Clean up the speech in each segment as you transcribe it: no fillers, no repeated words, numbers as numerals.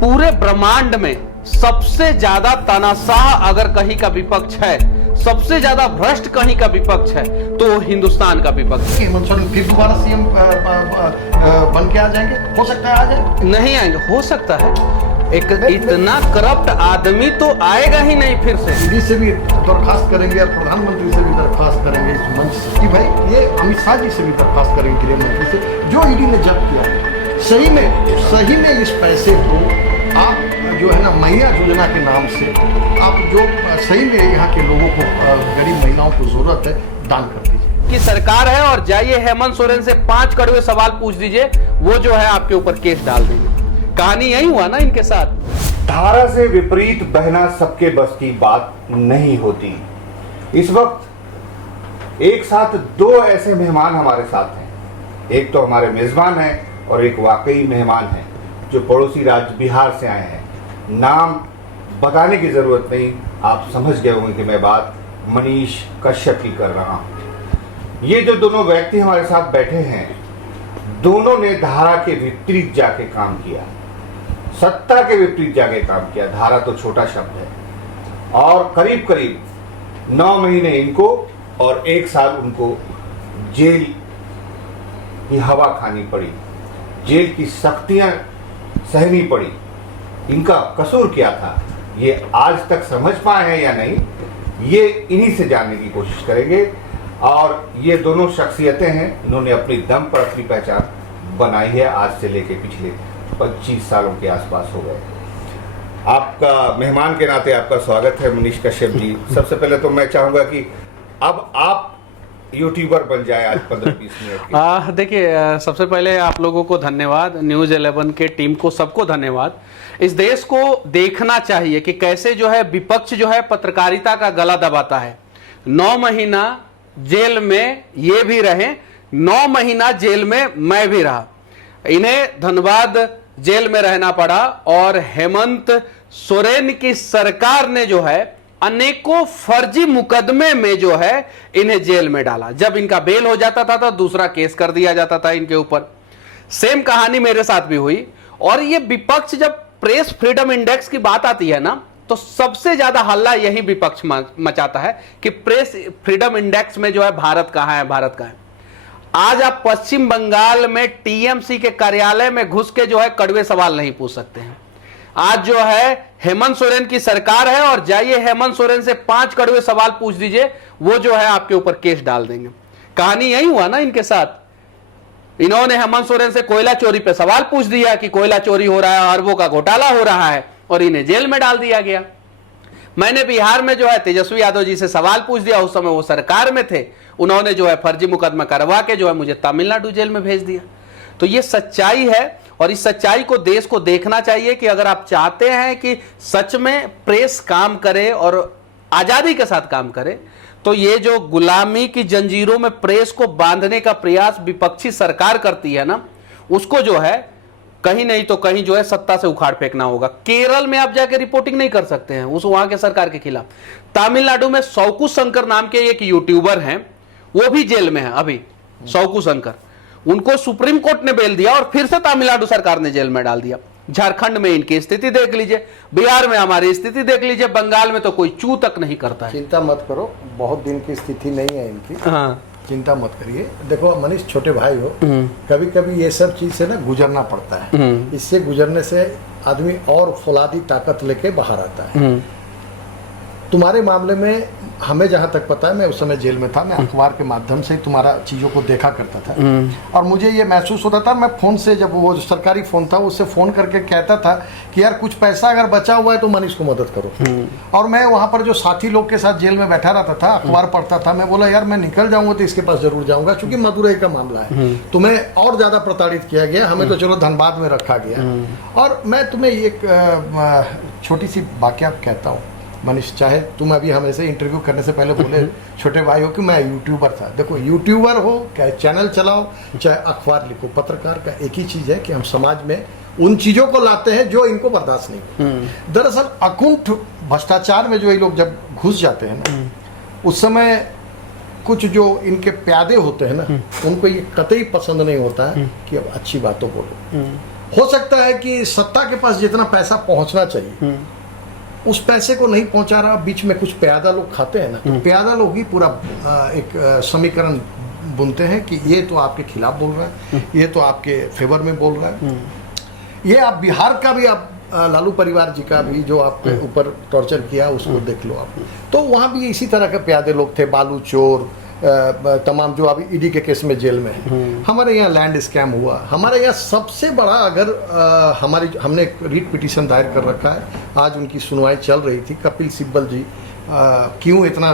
पूरे ब्रह्मांड में सबसे ज्यादा तानाशाह अगर कहीं का विपक्ष है, सबसे ज्यादा भ्रष्ट कहीं का विपक्ष है, तो हिंदुस्तान का विपक्ष है। हेमंत सोरेन फिर दोबारा सीएम बन के आ जाएंगे? हो सकता है आ जाए, नहीं आएंगे, हो सकता है। एक इतना करप्ट आदमी तो आएगा ही नहीं फिर से। ईडी से भी दरखास्त करेंगे और प्रधानमंत्री से भी दरखास्त करेंगे इस मंच से कि भाई ये अमित शाह जी से भी दरखास्त करेंगे गृह मंत्री से, जो ईडी ने जब्त किया सही में इस पैसे को आप जो है ना मैया योजना के नाम से आप जो सही में यहाँ के लोगों को, गरीब महिलाओं को जरूरत है, दान कर दीजिए। की सरकार है और जाइए हेमंत सोरेन से 5 कड़वे सवाल पूछ दीजिए, वो जो है आपके ऊपर केस डाल देंगे। कहानी यही हुआ ना इनके साथ। धारा से विपरीत बहना सबके बस की बात नहीं होती। इस वक्त एक साथ 2 ऐसे मेहमान हमारे साथ हैं। एक तो हमारे मेजबान हैं और एक वाकई मेहमान हैं जो पड़ोसी राज्य बिहार से आए हैं। नाम बताने की जरूरत नहीं, आप समझ गए होंगे कि मैं बात मनीष कश्यप की कर रहा हूं। ये जो दोनों व्यक्ति हमारे साथ बैठे हैं, दोनों ने धारा के विपरीत जाके काम किया, सत्ता के विपरीत जाके काम किया। धारा तो छोटा शब्द है और करीब करीब 9 महीने इनको और 1 साल उनको जेल की हवा खानी पड़ी, जेल की सख्तियां सहनी पड़ी। इनका कसूर क्या था, ये आज तक समझ पाए हैं या नहीं, ये इन्हीं से जानने की कोशिश करेंगे। और ये दोनों शख्सियतें हैं, इन्होंने अपनी दम पर अपनी पहचान बनाई है। आज से लेके पिछले 25 सालों के आसपास हो गए। आपका मेहमान के नाते आपका स्वागत है मनीष कश्यप जी। सबसे पहले तो मैं चाहूंगा कि अब आप यूट्यूबर बन जाए आज 15-20 मिनट। देखिए, सबसे पहले आप लोगों को धन्यवाद, न्यूज 11 के टीम को, सबको धन्यवाद। इस देश को देखना चाहिए कि कैसे जो है विपक्ष जो है पत्रकारिता का गला दबाता है। 9 महीना जेल में ये भी रहे, 9 महीना जेल में मैं भी रहा। इन्हें धनबाद जेल में रहना पड़ा और हेमंत सोरेन की सरकार ने जो है अनेकों फर्जी मुकदमे में जो है इन्हें जेल में डाला। जब इनका बेल हो जाता था तो दूसरा केस कर दिया जाता था इनके ऊपर। सेम कहानी मेरे साथ भी हुई। और ये विपक्ष, जब प्रेस फ्रीडम इंडेक्स की बात आती है ना, तो सबसे ज्यादा हल्ला यही विपक्ष मचाता है कि प्रेस फ्रीडम इंडेक्स में जो है भारत कहां है, भारत कहां है। आज आप पश्चिम बंगाल में टीएमसी के कार्यालय में घुस के जो है कड़वे सवाल नहीं पूछ सकते हैं। आज जो है हेमंत सोरेन की सरकार है और जाइए हेमंत सोरेन से 5 कड़वे सवाल पूछ दीजिए, वो जो है आपके ऊपर केस डाल देंगे। कहानी यही हुआ ना इनके साथ। इन्होंने हेमंत सोरेन से कोयला चोरी पे सवाल पूछ दिया कि कोयला चोरी हो रहा है, अरबों का घोटाला हो रहा है, और इन्हें जेल में डाल दिया गया। मैंने बिहार में जो है तेजस्वी यादव जी से सवाल पूछ दिया, उस समय वो सरकार में थे, उन्होंने जो है फर्जी मुकदमा करवा के जो है मुझे तमिलनाडु जेल में भेज दिया। तो ये सच्चाई है और इस सच्चाई को देश को देखना चाहिए कि अगर आप चाहते हैं कि सच में प्रेस काम करे और आजादी के साथ काम करे, तो ये जो गुलामी की जंजीरों में प्रेस को बांधने का प्रयास विपक्षी सरकार करती है ना, उसको जो है कहीं नहीं तो कहीं जो है सत्ता से उखाड़ फेंकना होगा। केरल में आप जाके रिपोर्टिंग नहीं कर सकते हैं उस वहां के सरकार के खिलाफ। तमिलनाडु में सौकू शंकर नाम के एक यूट्यूबर हैं, वो भी जेल में है अभी, सौकू शंकर। उनको सुप्रीम कोर्ट ने बेल दिया और फिर से तमिलनाडु सरकार ने जेल में डाल दिया। झारखंड में इनकी स्थिति देख लीजिए, बिहार में हमारी स्थिति देख लीजिए, बंगाल में तो कोई चू तक नहीं करता है। चिंता मत करो, बहुत दिन की स्थिति नहीं है इनकी। हाँ, चिंता मत करिए। देखो मनीष, छोटे भाई हो, कभी कभी ये सब चीज से ना गुजरना पड़ता है। इससे गुजरने से आदमी और फौलादी ताकत लेके बाहर आता है। तुम्हारे मामले में हमें जहाँ तक पता है, मैं उस समय जेल में था, मैं अखबार के माध्यम से तुम्हारा चीज़ों को देखा करता था और मुझे ये महसूस होता था, मैं फ़ोन से, जब वो जो सरकारी फ़ोन था उससे फ़ोन करके कहता था कि यार कुछ पैसा अगर बचा हुआ है तो मनीष को मदद करो। और मैं वहाँ पर जो साथी लोग के साथ जेल में बैठा रहता था, अखबार पढ़ता था, मैं बोला यार मैं निकल जाऊँगा तो इसके पास जरूर जाऊँगा, क्योंकि मदुरई का मामला है। तुम्हें और ज़्यादा प्रताड़ित किया गया, हमें तो चलो धनबाद में रखा गया। और मैं तुम्हें एक छोटी सी वाकया कहता हूँ मनीष, चाहे तुम अभी हमें से इंटरव्यू करने से पहले बोले छोटे भाई हो कि मैं यूट्यूबर था। देखो, यूट्यूबर हो चाहे चैनल चलाओ चाहे अखबार लिखो, पत्रकार का एक ही चीज़ है कि हम समाज में उन चीज़ों को लाते हैं जो इनको बर्दाश्त नहीं। दरअसल अकुंठ भ्रष्टाचार में जो ये लोग जब घुस जाते हैं ना, उस समय कुछ जो इनके प्यादे होते हैं ना, उनको ये कतई पसंद नहीं होता है कि अब अच्छी बातों बोलो। हो सकता है कि सत्ता के पास जितना पैसा पहुंचना चाहिए उस पैसे को नहीं पहुंचा रहा, बीच में कुछ प्यादा लोग खाते हैं ना, तो प्यादा लोग ही पूरा एक समीकरण बुनते हैं कि ये तो आपके खिलाफ बोल रहा है, ये तो आपके फेवर में बोल रहा है। ये आप बिहार का भी आप लालू परिवार जी का भी जो आपके ऊपर टॉर्चर किया उसको देख लो आप, तो वहाँ भी इसी तरह के प्यादे लोग थे, बालू चोर तमाम जो अभी ईडी के केस में जेल में है। हमारे यहाँ लैंड स्कैम हुआ, हमारे यहाँ सबसे बड़ा अगर हमने एक रीट पिटीशन दायर कर रखा है, आज उनकी सुनवाई चल रही थी। कपिल सिब्बल जी क्यों इतना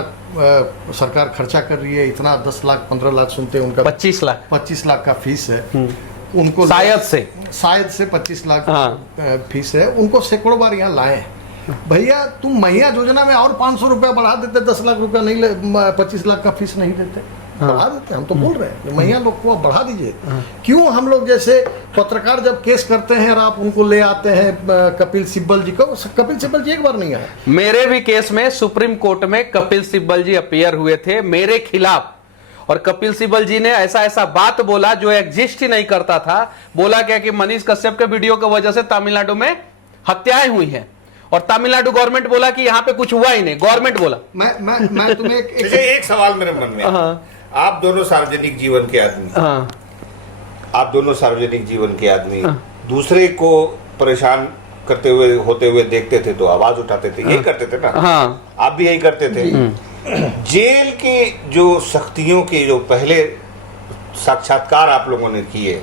सरकार खर्चा कर रही है, इतना 10 लाख 15 लाख सुनते हैं, उनका 25 लाख का फीस है उनको, शायद से 25 लाख फीस है उनको, सैकड़ों बार यहाँ लाए हैं। भैया तुम मैया योजना में और 500 रुपया बढ़ा देते, 10 लाख रुपया नहीं, 25 लाख का फीस नहीं देते, बढ़ा देते। हम तो बोल रहे हैं मैया लोग को बढ़ा दीजिए। क्यों हम लोग जैसे पत्रकार जब केस करते हैं और आप उनको ले आते हैं कपिल सिब्बल जी को, कपिल सिब्बल जी एक बार नहीं आए। मेरे भी केस में सुप्रीम कोर्ट में कपिल सिब्बल जी अपीयर हुए थे मेरे खिलाफ, और कपिल सिब्बल जी ने ऐसा बात बोला जो एग्जिस्ट ही नहीं करता था। बोला क्या कि मनीष कश्यप के वीडियो की वजह से तमिलनाडु में हत्याएं हुई हैं, और तमिलनाडु गवर्नमेंट बोला कि यहाँ पे कुछ हुआ ही नहीं, गवर्नमेंट बोला। मैं तुम्हें एक सवाल मेरे मन में, आप दोनों सार्वजनिक जीवन के आदमी, आप दोनों सार्वजनिक जीवन के आदमी, दूसरे को परेशान करते हुए होते हुए देखते थे तो आवाज उठाते थे, यही करते थे ना? आप भी यही करते थे। जेल के जो सख्तियों के जो पहले साक्षात्कार आप लोगों ने किए,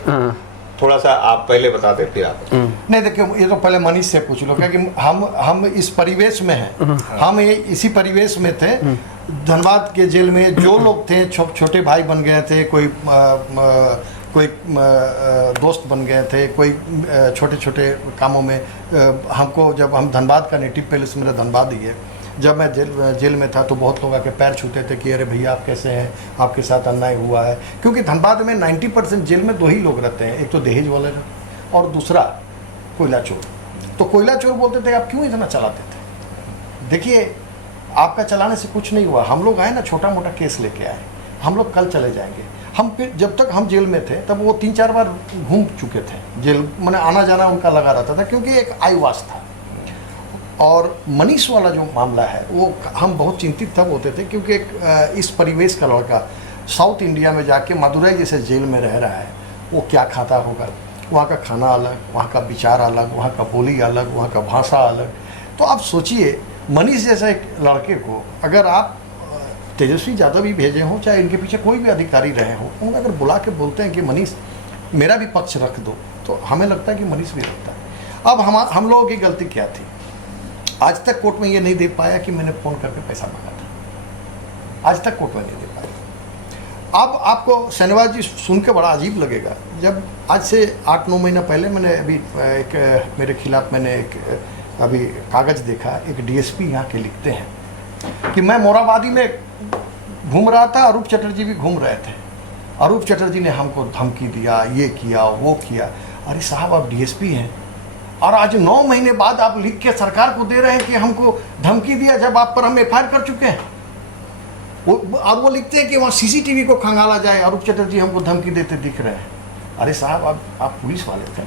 थोड़ा सा आप पहले बताते फिर आप। नहीं देखिए, ये तो पहले मनीष से पूछ लो, क्योंकि हम इस परिवेश में हैं, हम ये इसी परिवेश में थे। धनबाद के जेल में जो लोग थे छोटे भाई बन गए थे, कोई दोस्त बन गए थे, कोई छोटे छोटे कामों में हमको, जब हम धनबाद का नेटिव पैलेस मेरा धनबाद ही है, जब मैं जेल में था तो बहुत लोग आके पैर छूते थे कि अरे भैया आप कैसे हैं, आपके साथ अन्याय हुआ है। क्योंकि धनबाद में 90% जेल में 2 ही लोग रहते हैं, एक तो दहेज वाले और दूसरा कोयला चोर। तो कोयला चोर बोलते थे आप क्यों इतना चलाते थे? देखिए आपका चलाने से कुछ नहीं हुआ, हम लोग आए ना, छोटा मोटा केस लेके आए, हम लोग कल चले जाएंगे। हम फिर जब तक हम जेल में थे तब वो 3-4 बार घूम चुके थे जेल, मैंने आना जाना उनका लगा रहता था, क्योंकि एक आईवास था। और मनीष वाला जो मामला है वो हम बहुत चिंतित तब होते थे, क्योंकि एक इस परिवेश का लड़का साउथ इंडिया में जाके मदुरई जैसे जेल में रह रहा है, वो क्या खाता होगा, वहाँ का खाना अलग, वहाँ का विचार अलग, वहाँ का बोली अलग, वहाँ का भाषा अलग। तो आप सोचिए मनीष जैसा एक लड़के को अगर आप तेजस्वी यादव भी भेजे हों, चाहे इनके पीछे कोई भी अधिकारी रहे हों, उन्हें अगर बुला के बोलते हैं कि मनीष मेरा भी पक्ष रख दो, तो हमें लगता है कि मनीष भी रखता है। अब हम लोगों की गलती क्या थी? आज तक कोर्ट में ये नहीं दे पाया कि मैंने फ़ोन करके पैसा मांगा था, आज तक कोर्ट में नहीं दे पाया। अब आपको शनिवार जी सुन के बड़ा अजीब लगेगा, जब आज से 8-9 महीना पहले मैंने अभी मेरे खिलाफ मैंने एक अभी कागज़ देखा, एक डीएसपी यहाँ के लिखते हैं कि मैं मोराबादी में घूम रहा था, अरूप चटर्जी भी घूम रहे थे, अरूप चटर्जी ने हमको धमकी दिया, ये किया वो किया। अरे साहब आप डीएसपी हैं और आज 9 महीने बाद आप लिख के सरकार को दे रहे हैं कि हमको धमकी दिया, जब आप पर हम एफआईआर कर चुके हैं। वो लिखते हैं कि वहाँ सीसीटीवी को खंगाला जाए, अरूप चटर्जी हमको धमकी देते दिख रहे हैं। अरे साहब आप पुलिस वाले थे,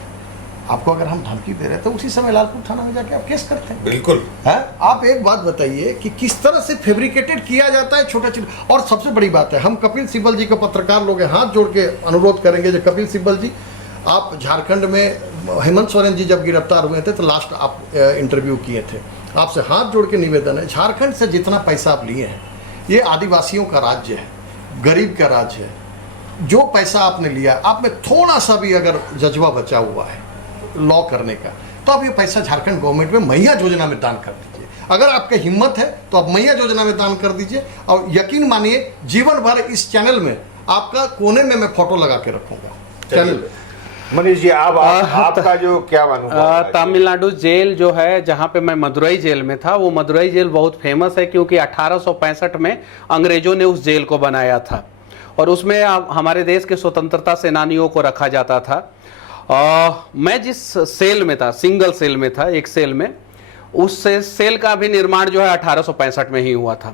आपको अगर हम धमकी दे रहे थे उसी समय लालपुर थाना में जाके आप केस करते हैं। बिल्कुल है। आप एक बात बताइए कि किस तरह से फेब्रिकेटेड किया जाता है छोटा छोटा। और सबसे बड़ी बात है, हम कपिल सिब्बल जी को पत्रकार लोग हाथ जोड़ के अनुरोध करेंगे जो कपिल सिब्बल जी, आप झारखंड में हेमंत सोरेन जी जब गिरफ्तार हुए थे तो लास्ट आप इंटरव्यू किए थे, आपसे हाथ जोड़ के निवेदन है, झारखंड से जितना पैसा आप लिए हैं, ये आदिवासियों का राज्य है, गरीब का राज्य है। जो पैसा आपने लिया, आप में थोड़ा सा भी अगर जज्बा बचा हुआ है लॉ करने का, तो आप ये पैसा झारखंड गवर्नमेंट में मैया योजना में दान कर दीजिए। अगर आपके हिम्मत है तो आप मैया योजना में दान कर दीजिए, और यकीन मानिए जीवन भर इस चैनल में आपका कोने में मैं फोटो लगा के रखूंगा चैनल। मनीष जी आपका जो क्या मानूं, तमिलनाडु जेल जो है, जहां पे मैं मदुरई जेल में था, वो मदुरई जेल बहुत फेमस है क्योंकि 1865 में अंग्रेजों ने उस जेल को बनाया था, और उसमें हमारे देश के स्वतंत्रता सेनानियों को रखा जाता था। मैं जिस सेल में था, सिंगल सेल में था, एक सेल में, उस सेल का भी निर्माण जो है 1865 में ही हुआ था।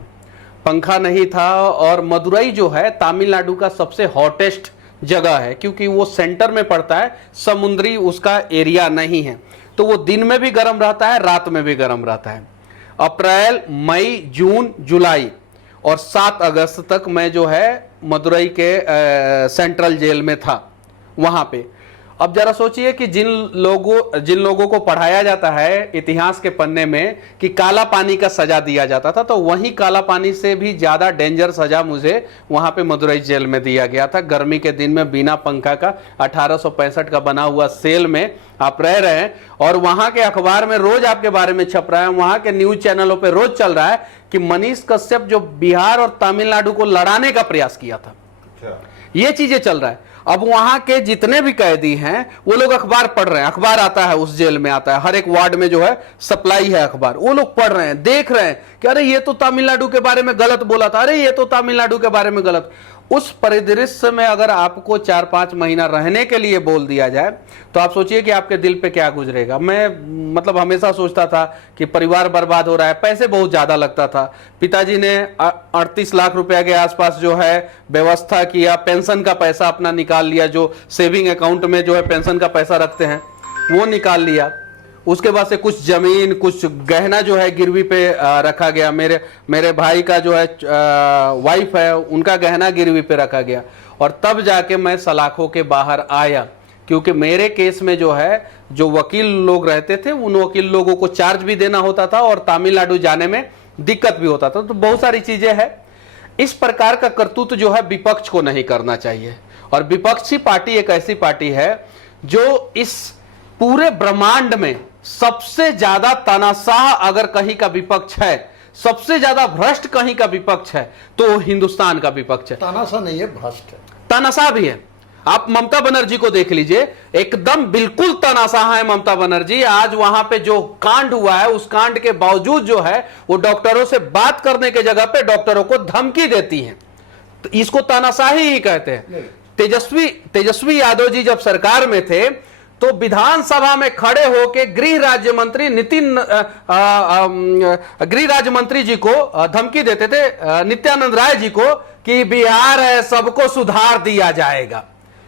पंखा नहीं था, और मदुरई जो है तमिलनाडु का सबसे हॉटेस्ट जगह है, क्योंकि वो सेंटर में पड़ता है, समुद्री उसका एरिया नहीं है, तो वो दिन में भी गर्म रहता है, रात में भी गर्म रहता है। अप्रैल, मई, जून, जुलाई और 7 अगस्त तक मैं जो है मदुरई के सेंट्रल जेल में था वहां पे। अब जरा सोचिए कि जिन लोगों को पढ़ाया जाता है इतिहास के पन्ने में कि काला पानी का सजा दिया जाता था, तो वही काला पानी से भी ज्यादा डेंजर सजा मुझे वहां पे मदुरई जेल में दिया गया था। गर्मी के दिन में बिना पंखा का 1865 का बना हुआ सेल में आप रह रहे हैं, और वहां के अखबार में रोज आपके बारे में छप रहा है, वहां के न्यूज चैनलों पे रोज चल रहा है कि मनीष कश्यप जो बिहार और तमिलनाडु को लड़ाने का प्रयास किया था। ये चीजें चल रहा है। अब वहां के जितने भी कैदी हैं वो लोग अखबार पढ़ रहे हैं, अखबार आता है उस जेल में, आता है हर एक वार्ड में जो है सप्लाई है अखबार, वो लोग पढ़ रहे हैं, देख रहे हैं कि अरे ये तो तमिलनाडु के बारे में गलत बोला था, अरे ये तो तमिलनाडु के बारे में गलत। उस परिदृश्य में अगर आपको 4-5 महीना रहने के लिए बोल दिया जाए तो आप सोचिए कि आपके दिल पे क्या गुजरेगा। मैं मतलब हमेशा सोचता था कि परिवार बर्बाद हो रहा है, पैसे बहुत ज्यादा लगता था। पिताजी ने 38 लाख रुपए के आसपास जो है व्यवस्था किया, पेंशन का पैसा अपना निकाल लिया, जो सेविंग अकाउंट में जो है पेंशन का पैसा रखते हैं वो निकाल लिया। उसके बाद से कुछ जमीन, कुछ गहना जो है गिरवी पे रखा गया। मेरे भाई का जो है वाइफ है, उनका गहना गिरवी पे रखा गया, और तब जाके मैं सलाखों के बाहर आया, क्योंकि मेरे केस में जो है जो वकील लोग रहते थे उन वकील लोगों को चार्ज भी देना होता था और तमिलनाडु जाने में दिक्कत भी होता था। तो बहुत सारी चीजें हैं। इस प्रकार का करतूत जो है विपक्ष को नहीं करना चाहिए, और विपक्षी पार्टी एक ऐसी पार्टी है जो इस पूरे ब्रह्मांड में सबसे ज्यादा तानाशाह अगर कहीं का विपक्ष है, सबसे ज्यादा भ्रष्ट कहीं का विपक्ष है तो वो हिंदुस्तान का विपक्ष है। तानाशाह नहीं है, भ्रष्ट है। तानाशाह भी है। आप ममता बनर्जी को देख लीजिए, एकदम बिल्कुल तानाशाह है ममता बनर्जी। आज वहां पे जो कांड हुआ है उस कांड के बावजूद जो है वो डॉक्टरों से बात करने के जगह पे डॉक्टरों को धमकी देती हैं, तो इसको तानाशाही ही कहते हैं। तेजस्वी यादव जी जब सरकार में थे तो विधानसभा में खड़े होकर गृह राज्य मंत्री जी को धमकी देते थे, नित्यानंद राय जी को, कि बिहार है सबको सुधार दिया जाएगा,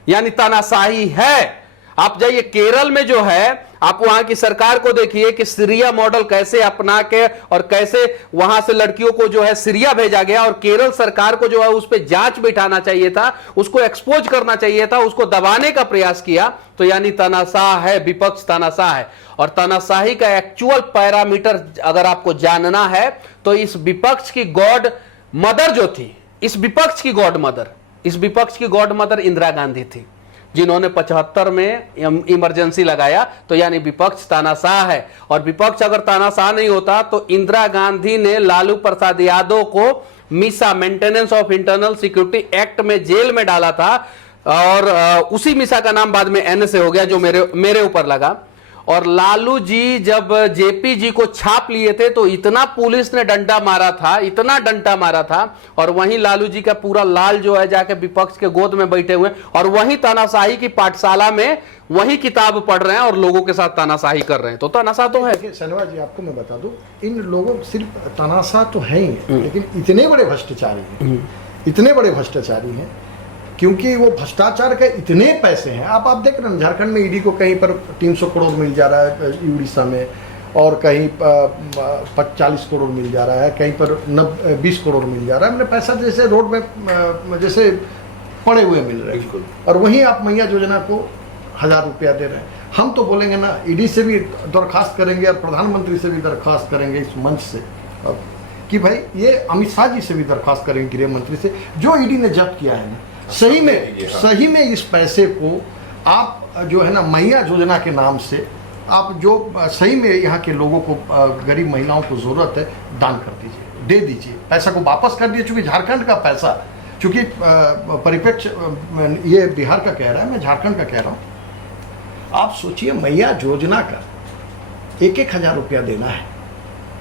यानी तानाशाही है। आप जाइए केरल में जो है, आप वहां की सरकार को देखिए कि सीरिया मॉडल कैसे अपना के और कैसे वहां से लड़कियों को जो है सीरिया भेजा गया, और केरल सरकार को जो है उस पर जांच बिठाना चाहिए था, उसको एक्सपोज करना चाहिए था, उसको दबाने का प्रयास किया। तो यानी तानाशाह है, विपक्ष तानाशाह है। और तानाशाही का एक्चुअल पैरामीटर अगर आपको जानना है तो इस विपक्ष की गॉड मदर जो थी, इस विपक्ष की गॉड मदर इंदिरा गांधी थी, जिन्होंने 75 में इमरजेंसी लगाया। तो यानी विपक्ष तानाशाह है, और विपक्ष अगर तानाशाह नहीं होता तो इंदिरा गांधी ने लालू प्रसाद यादव को मिसा, maintenance of internal security act में जेल में डाला था, और उसी मिसा का नाम बाद में एनएसए हो गया जो मेरे ऊपर लगा। और लालू जी जब जेपी जी को छाप लिए थे तो इतना पुलिस ने डंडा मारा था, इतना डंडा मारा था, और वहीं लालू जी का पूरा लाल जो है जाके विपक्ष के गोद में बैठे हुए, और वहीं तानाशाही की पाठशाला में वही किताब पढ़ रहे हैं और लोगों के साथ तानाशाही कर रहे हैं। तो तानाशाह तो है। शनिवार जी आपको मैं बता दूं, इन लोगों सिर्फ तानाशाह तो है ही, लेकिन इतने बड़े भ्रष्टाचारी हैं, क्योंकि वो भ्रष्टाचार के इतने पैसे हैं। आप देख रहे हैं झारखंड में ईडी को कहीं पर 300 करोड़ मिल जा रहा है, उड़ीसा में, और कहीं 40 करोड़ मिल जा रहा है, कहीं पर 20 करोड़ मिल जा रहा है। मैंने पैसा जैसे रोड में जैसे पड़े हुए मिल रहे हैं, और वहीं आप मैया योजना को 1000 रुपया दे रहे हैं। हम तो बोलेंगे ना, ईडी से भी दरख्वास्त करेंगे और प्रधानमंत्री से भी दरख्वास्त करेंगे इस मंच से, कि भाई ये अमित शाह जी से भी दरख्वास्त करेंगे, गृह मंत्री से, जो ईडी ने जब्त किया है ना, सही में इस पैसे को आप जो है ना मैया योजना के नाम से आप जो सही में यहाँ के लोगों को, गरीब महिलाओं को जरूरत है, दान कर दीजिए, दे दीजिए, पैसा को वापस कर दीजिए। चूंकि झारखंड का पैसा, चूंकि परिप्रेक्ष्य ये बिहार का कह रहा है, मैं झारखंड का कह रहा हूँ। आप सोचिए मैया योजना का 1,000 रुपया देना है,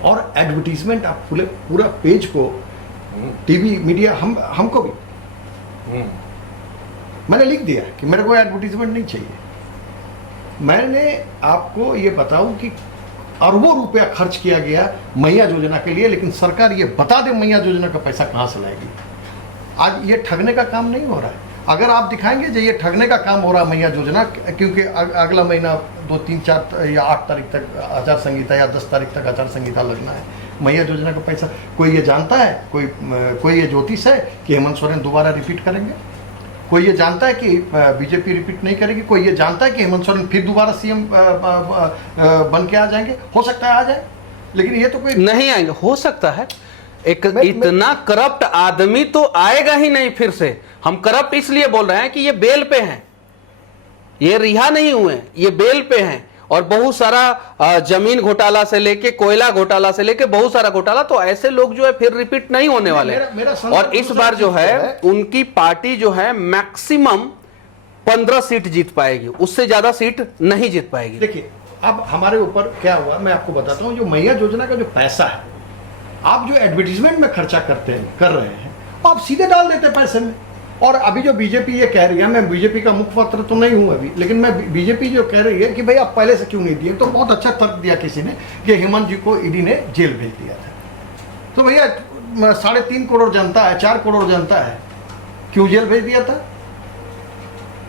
और एडवर्टीजमेंट आप पूरा पेज को, टीवी मीडिया, हमको भी मैंने लिख दिया कि मेरे को एडवर्टीजमेंट नहीं चाहिए। मैंने आपको ये बताऊं कि अरबों रुपया खर्च किया गया मैया योजना के लिए, लेकिन सरकार ये बता दे मैया योजना का पैसा कहां से लाएगी। आज ये ठगने का काम नहीं हो रहा है। अगर आप दिखाएंगे जो ये ठगने का काम हो रहा है मैया योजना, क्योंकि अगला महीना 2, 3, 4 या 8 तारीख तक आचार संहिता या 10 तारीख तक आचार संहिता लगना है, मैया योजना का पैसा कोई ये जानता है, कोई ये ज्योतिष है कि हेमंत सोरेन दोबारा रिपीट करेंगे? कोई ये जानता है कि बीजेपी रिपीट नहीं करेगी? कोई ये जानता है कि हेमंत सोरेन फिर दोबारा सीएम बन के आ जाएंगे? हो सकता है आ जाए, लेकिन ये तो कोई नहीं आएंगे। हो सकता है एक इतना करप्ट आदमी तो आएगा ही नहीं फिर से। हम करप्ट इसलिए बोल रहे हैं कि ये बेल पे हैं, ये रिहा नहीं हुए, ये बेल पे हैं, और बहुत सारा जमीन घोटाला से लेके कोयला घोटाला से लेके बहुत सारा घोटाला, तो ऐसे लोग जो है फिर रिपीट नहीं होने वाले। और इस बार जो है उनकी पार्टी जो है मैक्सिमम 15 सीट जीत पाएगी, उससे ज्यादा सीट नहीं जीत पाएगी। देखिए अब हमारे ऊपर क्या हुआ मैं आपको बताता हूँ। जो मैया योजना का जो पैसा है, आप जो एडवर्टीजमेंट में खर्चा कर रहे हैं, आप सीधे डाल देते पैसे में। और अभी जो बीजेपी ये कह रही है, मैं बीजेपी का मुखपत्र तो नहीं हूं अभी, लेकिन मैं बीजेपी जो कह रही है कि भाई आप पहले से क्यों नहीं दिए, तो बहुत अच्छा तर्क दिया किसी ने कि हेमंत जी को ईडी ने जेल भेज दिया था। तो भैया 3.5 करोड़ जनता है, 4 करोड़ जनता है, क्यों जेल भेज दिया था?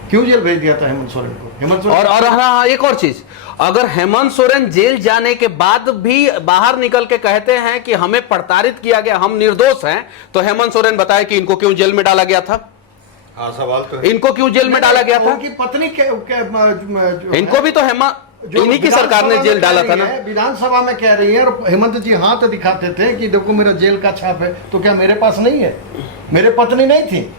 क्यों जेल भेज दिया था हेमंत सोरेन को? हेमंत सोरेन और हाँ, एक और चीज, अगर हेमंत सोरेन जेल जाने के बाद भी बाहर निकल के कहते हैं कि हमें प्रताड़ित किया गया, हम निर्दोष हैं, तो हेमंत सोरेन बताए कि इनको क्यों जेल में डाला गया था? हाँ, सवाल तो है। इनको क्यों जेल में डाला गया था? उनकी पत्नी इनको भी तो इन्हीं की सरकार ने जेल डाला था ना। विधानसभा में कह रही है, और हेमंत जी हाथ दिखाते थे कि देखो मेरा जेल का छाप है, तो क्या मेरे पास नहीं है? मेरे पत्नी नहीं थी।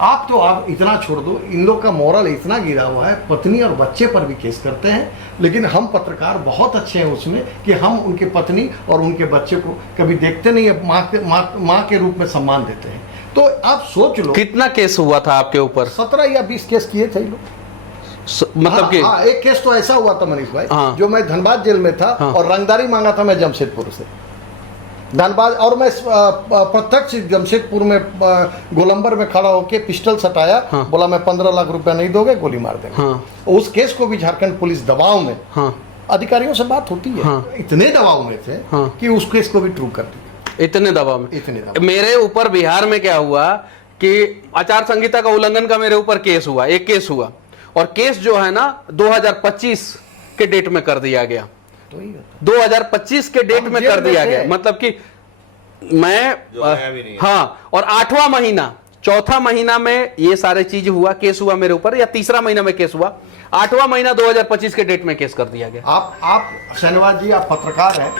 आप इतना छोड़ दो, इन लोग का मोरल इतना गिरा हुआ है, पत्नी और बच्चे पर भी केस करते हैं, लेकिन हम पत्रकार बहुत अच्छे हैं उसमें कि हम उनके पत्नी और उनके बच्चे को कभी देखते नहीं है, माँ के रूप में सम्मान देते हैं। तो आप सोच लो कितना केस हुआ था आपके ऊपर? 17 या 20 केस किए थे लोग। मतलब कि एक केस तो ऐसा हुआ था मनीष भाई, हाँ। जो मैं धनबाद जेल में था, और रंगदारी मांगा था मैं जमशेदपुर से, धनबाद, और मैं प्रत्यक्ष जमशेदपुर में गोलंबर में खड़ा होकर पिस्टल सटाया, बोला मैं 15 लाख रुपया नहीं दोगे गोली मार देंगे। उस केस को भी झारखंड पुलिस दबाव में, अधिकारियों से बात होती है, इतने दबाव में थे कि उस केस को भी ट्रू कर दिया। इतने दबाव में मेरे ऊपर बिहार में क्या हुआ कि आचार संहिता का उल्लंघन का मेरे ऊपर केस हुआ, एक केस हुआ, और केस जो है ना 2025 के डेट में कर दिया गया, 2025 के डेट में कर दिया गया। मतलब कि मैं हाँ, और 8वां महीना, 4था महीना में ये सारे चीज हुआ, केस हुआ मेरे ऊपर, या 3रा महीना में केस हुआ, 8वां महीना 2025 के डेट में केस कर दिया गया। आप शहनवाज जी, आप पत्रकार हैं,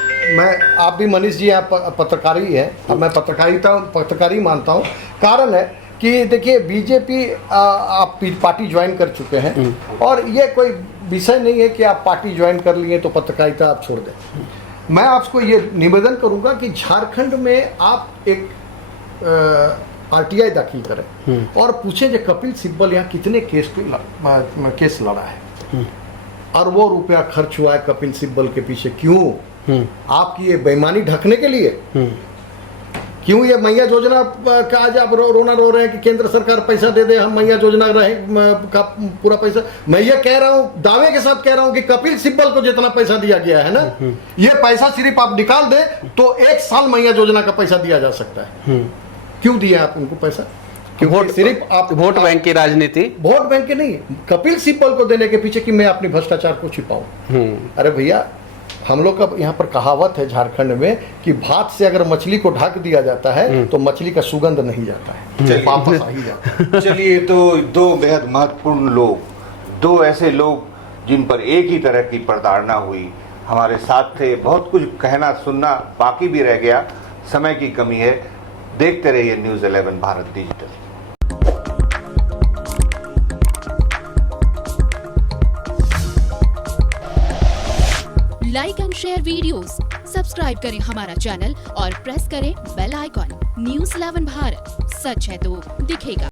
आप भी मनीष जी आप पत्रकारी हैं, अब मैं पत्रकारी मानता हूं। कारण है कि देखिए बीजेपी आप पार्टी ज्वाइन कर चुके हैं, और ये कोई विषय नहीं है कि आप पार्टी ज्वाइन कर लिए तो पत्रकारिता आप छोड़ दें। मैं आपको ये निवेदन करूंगा कि झारखंड में आप एक RTI दाखिल करें और पूछें कि कपिल सिब्बल यहाँ कितने केस लड़ा है, अरबों रुपया खर्च हुआ है कपिल सिब्बल के पीछे, क्यों? आपकी ये बेईमानी ढकने के लिए? क्यों ये मैया योजना का आज आप रोना रो रहे हैं कि केंद्र सरकार पैसा दे दे, हम मैया योजना रहे का पूरा पैसा? मैं ये कह रहा हूं, दावे के साथ कह रहा हूं कि कपिल सिब्बल को जितना पैसा दिया गया है ना, ये पैसा सिर्फ आप निकाल दे तो 1 साल मैया योजना का पैसा दिया जा सकता है। क्यों दिया आप उनको पैसा? क्योंकि सिर्फ आप वोट बैंक की राजनीति, वोट बैंक की नहीं, कपिल सिब्बल को देने के पीछे कि मैं अपनी भ्रष्टाचार को छिपाऊं। अरे भैया, हम लोग का यहाँ पर कहावत है झारखंड में कि भात से अगर मछली को ढक दिया जाता है तो मछली का सुगंध नहीं जाता है, वापस आ ही जाता है। चलिए, तो 2 बेहद महत्वपूर्ण लोग, 2 ऐसे लोग जिन पर एक ही तरह की प्रताड़ना हुई, हमारे साथ थे। बहुत कुछ कहना सुनना बाकी भी रह गया, समय की कमी है। देखते रहिए news 11 Bharat digital. Like and share videos, subscribe करें हमारा चैनल और प्रेस करें बेल आइकॉन। न्यूज़ 11 भारत, सच है तो दिखेगा।